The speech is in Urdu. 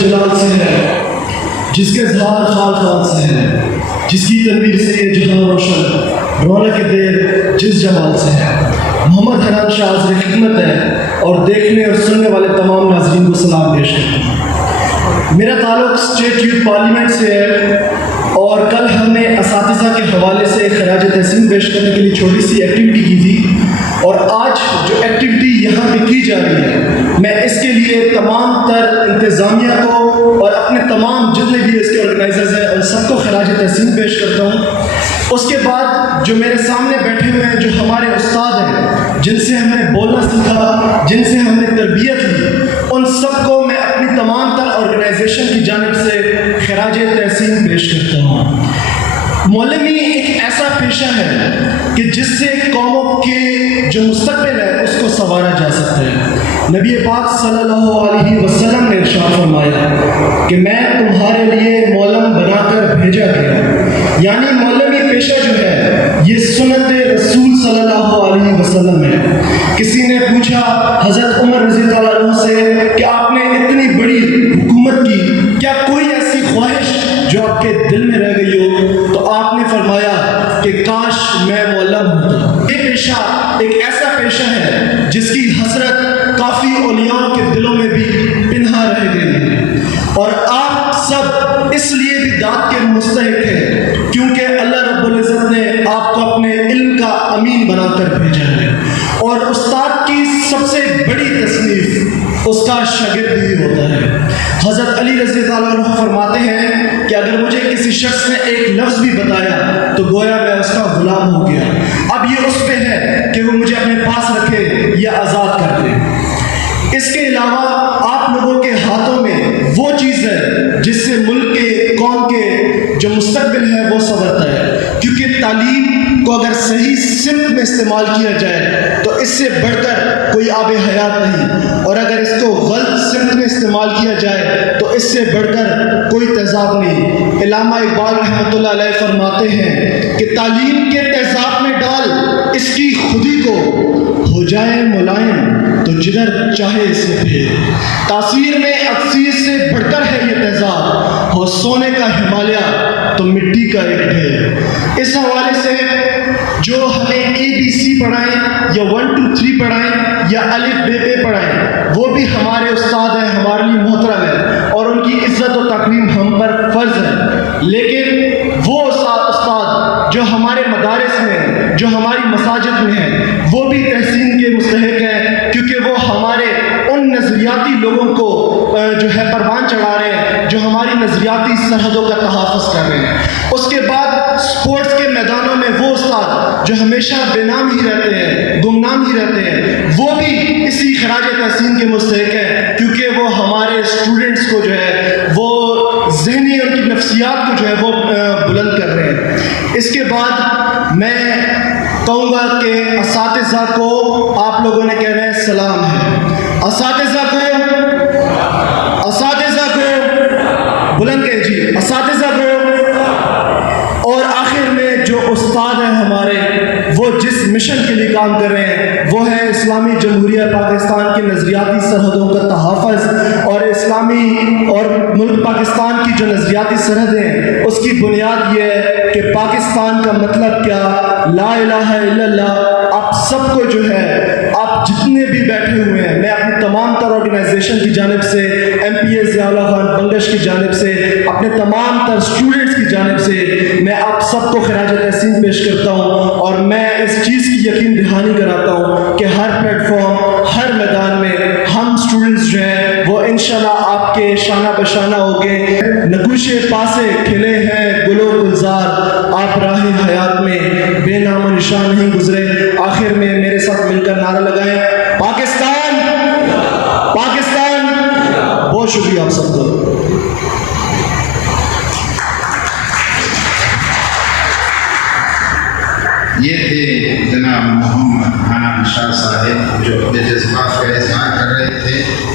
جلال سے ہے، جس کے اظہار خال خال سے ہے، جس کی تنویر سے یہ جہاں روشن، رونق دیر جس جمال سے ہے۔ محمد حنان شاہ عذر خدمت ہے اور دیکھنے اور سننے والے تمام ناظرین کو سلام پیش کرتا ہوں۔ میرا تعلق اسٹیٹ یوتھ پارلیمنٹ سے ہے اور کل ہم نے اساتذہ کے حوالے سے خراج تحسین پیش کرنے کے لیے چھوٹی سی ایکٹیویٹی کی تھی، اور آج جو ایکٹیویٹی یہاں پہ کی جا رہی ہے، میں اس کے لیے تمام تر انتظامیہ کو اور اپنے تمام جتنے بھی اس کے آرگنائزرز ہیں ان سب کو خراج تحسین پیش کرتا ہوں۔ اس کے بعد جو میرے سامنے بیٹھے ہوئے ہیں، جو ہمارے استاد ہیں، جن سے ہم نے بولنا سیکھا، جن سے ہم نے تربیت لی، ان سب کو میں اپنی تمام تر آرگنائزیشن کی جانب سے خراج تحسین پیش کرتا ہوں۔ مولوی ایک ایسا پیشہ ہے کہ جس سے قوموں کے جو مستقبل ہے اس کو سنوارا جا سکتا ہے۔ نبی پاک صلی اللہ علیہ وسلم نے ارشاد فرمایا کہ میں تمہارے لیے مولم بنا کر بھیجا گیا، یعنی مولوی پیشہ جو ہے یہ سنت رسول صلی اللہ علیہ وسلم ہے۔ کسی نے پوچھا حضرت عمر رضی اللہ عنہ سے کہ آپ نے اتنی بڑی حکومت کی، کیا کوئی ایسی خواہش جو آپ کے دل میں رہ گئی ہو؟ تو آپ نے فرمایا کہ کاش میں مولم ہوتا۔ یہ پیشہ ایک ایسا پیشہ ہے جس کی حسرت کافی اولیاء کے دلوں میں بھی پنہا رہ گئی ہے، اور آپ سب اس لیے بھی داد کے مستحق ہیں کیونکہ اللہ رب العزت نے آپ کو اپنے علم کا امین بنا کر بھیجا ہے، اور استاد کی سب سے بڑی تصنیف اس کا شاگرد ہی ہوتا ہے۔ حضرت علی رضی اللہ عنہ فرماتے ہیں کہ اگر مجھے کسی شخص نے ایک لفظ بھی بتایا تو گویا میں اس کا غلام ہو گیا، اب یہ اس پہ ہے کہ وہ مجھے اپنے پاس رکھے یا آزاد کر دے۔ اس کے علاوہ آپ لوگوں کے ہاتھوں میں وہ چیز ہے جس سے ملک کے، قوم کے جو مستقبل ہے وہ سنورتا ہے، کیونکہ تعلیم کو اگر صحیح سمت میں استعمال کیا جائے تو اس سے بڑھ کر کوئی آب حیات نہیں، اور اگر اس کو غلط سمت میں استعمال کیا جائے تو اس سے بڑھ کر کوئی تیزاب نہیں۔ علامہ اقبال رحمۃ اللہ علیہ فرماتے ہیں کہ تعلیم کے تیزاب میں ڈال اس کی خودی کو، ہو جائے ملائم تو جدھر چاہے اسے پھیر۔ تاثیر میں اکسیر سے بڑھ کر ہے یہ تیزاب، ہو سونے کا ہمالیہ تو مٹی کا ایک ڈھیر۔ اس حوالے سے جو ہمیں ABC پڑھائیں یا 1 2 3 پڑھائیں یا الف بے پہ پڑھائیں، وہ بھی ہمارے استاد ہیں، ہمارے لیے محترم ہیں، اور ان کی عزت و تکریم ہم پر فرض ہے۔ لیکن وہ استاد جو ہمارے مدارس میں، جو ہماری مساجد میں ہیں، وہ بھی تحسین کے مستحق ہیں، کیونکہ وہ ہمارے ان نظریاتی لوگوں کو جو ہے پروان چڑھا رہے ہیں جو ہماری نظریاتی سرحدوں کا تحفظ کر رہے ہیں۔ اس کے بعد سپورٹس کے میدانوں میں وہ استاد جو ہمیشہ بے نام ہی رہتے ہیں، گمنام ہی رہتے ہیں، وہ بھی اسی خراج تحسین کے مستحق ہیں، کیونکہ وہ ہمارے اسٹوڈنٹس کو جو ہے وہ ذہنی اور کی نفسیات کو جو ہے وہ بلند کر رہے ہیں۔ اس کے بعد میں کہوں گا کہ اساتذہ کو آپ لوگوں نے کہنا ہے سلام ہے، اساتذہ کو بلند کہے جی، اساتذہ کو۔ اور آخر میں جو استاد ہیں ہمارے، وہ جس مشن کے لیے کام کر رہے ہیں وہ ہے اسلامی جمہوریہ پاکستان کی نظریاتی سرحدوں کا تحفظ، اور اسلامی اور ملک پاکستان کی جو نظریاتی سرحدیں ہیں اس کی بنیاد یہ ہے کہ پاکستان کا مطلب کیا، لا الہ الا اللہ۔ آپ سب کو جو ہے، آپ جتنے بھی بیٹھے ہوئے ہیں، میں اپنی تمام تر آرگنائزیشن کی جانب سے، MPA ضیاء اللہ خان بنگش کی جانب سے، اپنے تمام تر اسٹوڈنٹس کی جانب سے میں آپ سب کو خراج تحسین پیش کرتا ہوں، اور میں اس چیز کی یقین دہانی کراتا ہوں کہ ہر پلیٹ فارم، ہر میدان میں ہم اسٹوڈنٹس جو ہیں وہ انشاءاللہ آپ کے شانہ بشانہ ہو گے۔ نگوش پاسے کھلے ہیں گلو گلزار، آپ راہ حیات میں بے نام و نشان نہیں گزرے۔ آخر میں میرے ساتھ مل کر نعرہ لگائیں، پاکستان پاکستان۔ بہت شکریہ آپ سب کو۔ یہ تھے جناب محمد حنان شاہ صاحب جو اپنے جذبات کا اظہار کر رہے تھے۔